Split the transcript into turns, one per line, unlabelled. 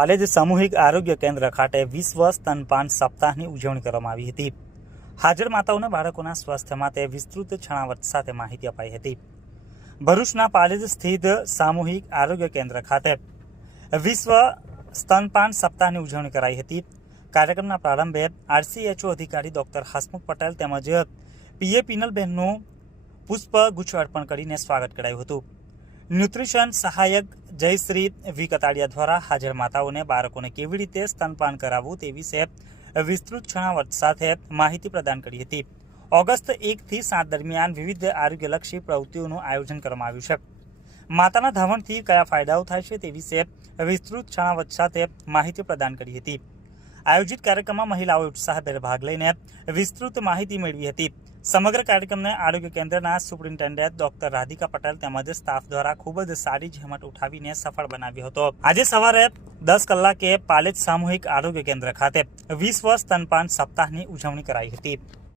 પાલેજ સામૂહિક આરોગ્ય કેન્દ્ર ખાતે વિશ્વ સ્તનપાન સપ્તાહની ઉજવણી કરવામાં આવી હતી. હાજર માતાઓને બાળકોના સ્વાસ્થ્ય માટે વિસ્તૃત છણાવટ સાથે માહિતી અપાઈ હતી. ભરૂચના પાલેજ સ્થિત સામૂહિક આરોગ્ય કેન્દ્ર ખાતે વિશ્વ સ્તનપાન સપ્તાહની ઉજવણી કરાઈ હતી. કાર્યક્રમના પ્રારંભે આરસીએચઓ અધિકારી ડોક્ટર હસમુખ પટેલ તેમજ પીએ પિનલબેનનું પુષ્પ ગુચ્છ અર્પણ કરીને સ્વાગત કરાયું હતું. ન્યુટ્રિશન સહાયક જયશ્રી વી કતાડિયા દ્વારા હાજર માતાઓને બાળકોને કેવી રીતે સ્તનપાન કરાવવું તે વિશે વિસ્તૃત છણાવટ સાથે માહિતી પ્રદાન કરી હતી. ઓગસ્ટ એકથી સાત દરમિયાન વિવિધ આરોગ્યલક્ષી પ્રવૃત્તિઓનું આયોજન કરવામાં આવ્યું છે. માતાના ધાવણથી કયા ફાયદાઓ થાય છે તે વિશે વિસ્તૃત છણાવટ સાથે માહિતી પ્રદાન કરી હતી. આયોજિત કાર્યક્રમમાં મહિલાઓએ ઉત્સાહભેર ભાગ લઈને વિસ્તૃત માહિતી મેળવી હતી. સમગ્ર કાર્યક્રમને આરોગ્ય કેન્દ્રના સુપ્રિન્ટેન્ડન્ટ ડોક્ટર રાધિકા પટેલ તેમજ સ્ટાફ દ્વારા ખૂબ જ સારી જહેમત ઉઠાવીને સફળ બનાવ્યો હતો. આજે સવારે દસ કલાકે પાલેજ સામૂહિક આરોગ્ય કેન્દ્ર ખાતે વિશ્વ સ્તનપાન સપ્તાહની ઉજવણી કરાઈ હતી.